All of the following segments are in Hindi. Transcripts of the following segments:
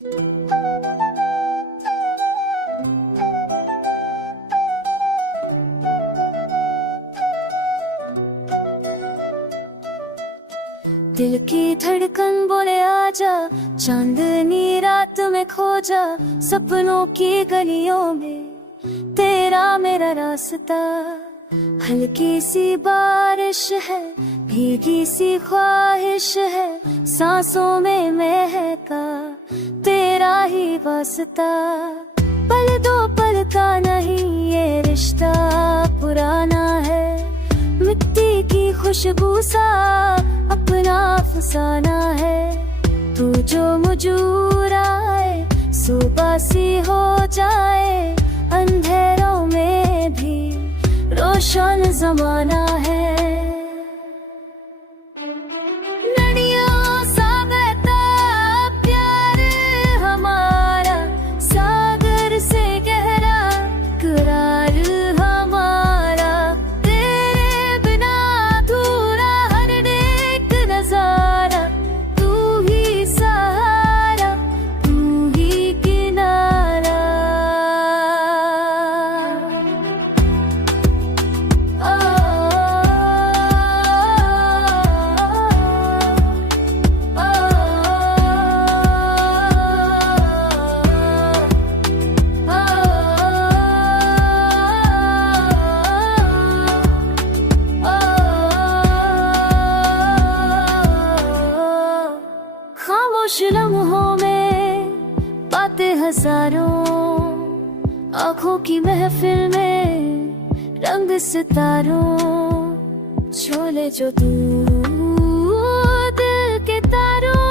दिल की धड़कन बोले आजा, चांदनी रात में खो जा, सपनों की गलियों में तेरा मेरा रास्ता। हल्की सी बारिश है, भीगी सी ख्वाहिश है, सांसों में महका तेरा ही वास्ता। पल दो पल का नहीं ये रिश्ता पुराना है, मिट्टी की खुशबू सा अपना फसाना है। तू जो मुझूर आए, सुबह सी हो जाए, अंधेरों में भी रोशन जमाना है। नदियों सा बहता प्यार हमारा, सागर से गहरा करार हमारा, तेरे बिना अधूरा हर एक नजारा। तू ही सहारा, तू ही किनारा। खामोश लम्हों में बातें हजारों, आँखों की महफिल में रंग सितारों। छोले जो तू दिल के तारों,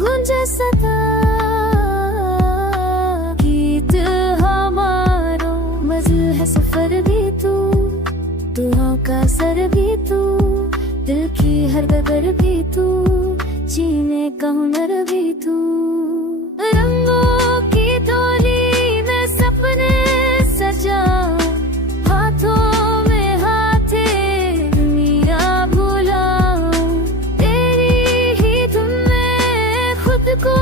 गूंजे सदा गीत हमारो। मंजिल है सफर भी तू, दुआओं का सर भी तू, दिल की हर गगर भी तू, जीने का हुनर भी तू। रंगों की डोली में सपने सजा, हाथों में हाथे दुनिया भुलाऊं, तेरी ही धुन में खुद को